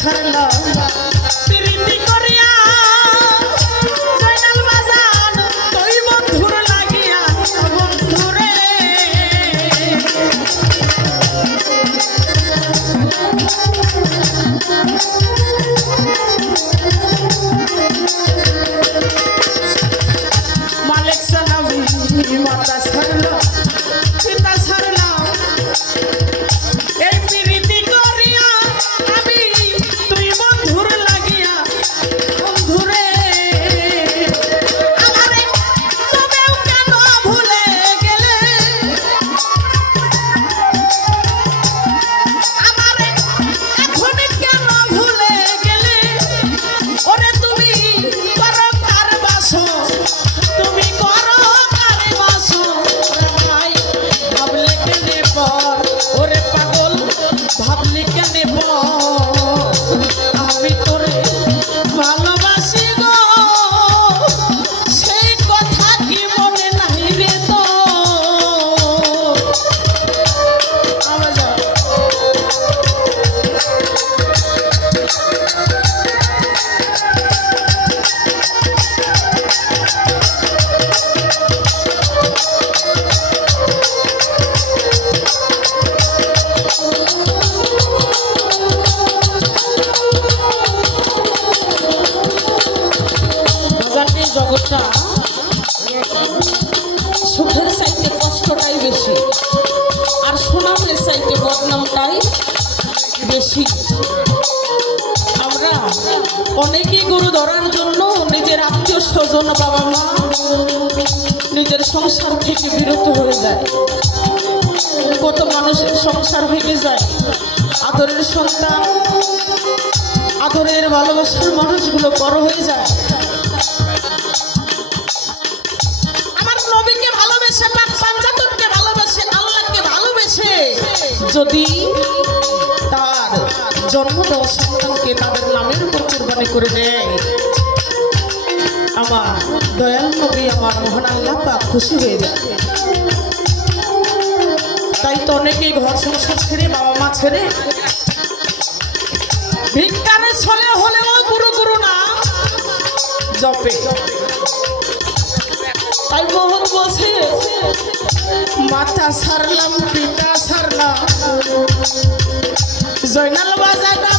ছাড়লাম জগৎটা সুখের চাইতে কষ্টটাই বেশি, আর সুনামের চাইতে বদনামটাই বেশি। আমরা অনেকেই গরু ধরার জন্য নিজের আত্মীয় স্বজন, বাবা মা নিজের সংসার থেকে বিরত হয়ে যায়। কত মানুষের সংসার ভেঙে যায়। আদরের সন্তান, আদরের ভালোবাসার মানুষগুলো বড় হয়ে যায়। যদি তার জন্ম সন্তানকে তাদের নামের উপর কোরবানি করে দেয়, আমার দয়াল নবী, আমার মহান আল্লাহ পাক খুশি হয়ে যায় তাই তো অনেকেই ঘর সংসার ছেড়ে বাবা মা ছেড়ে ভিক্ষারে ছলে হলেও গুরু গুরু না জপে। মাথা সারলাম পিতা সারলাম। জয়নাল বাজানা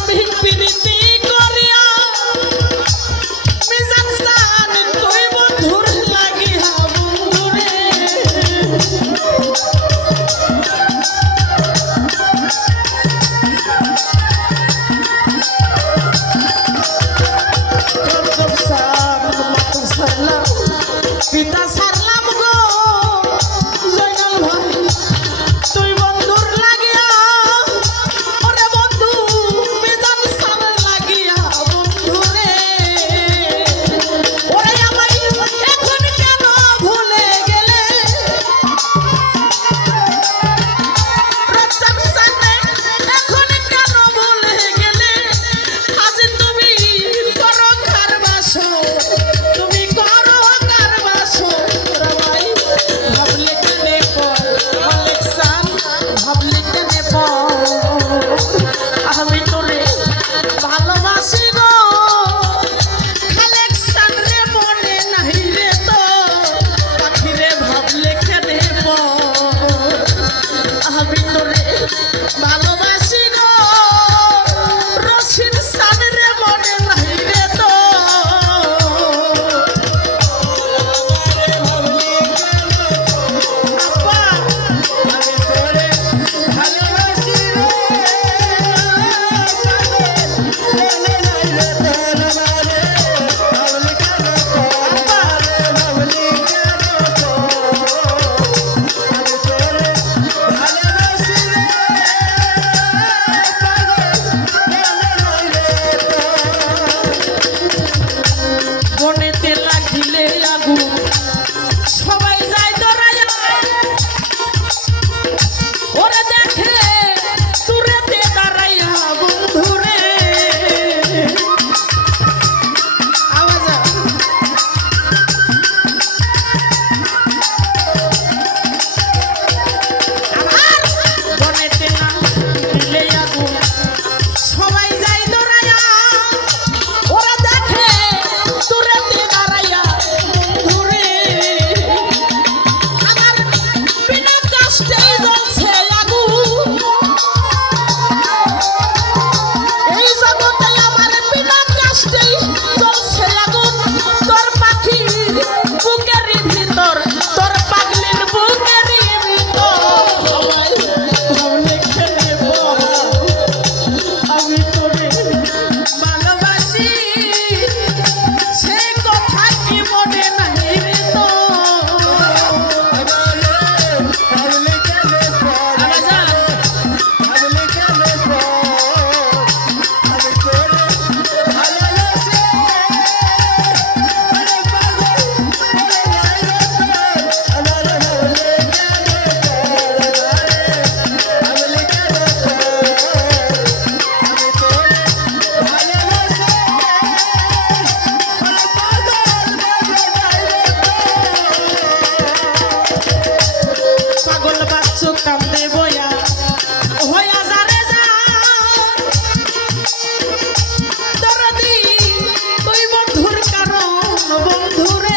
smiling. tu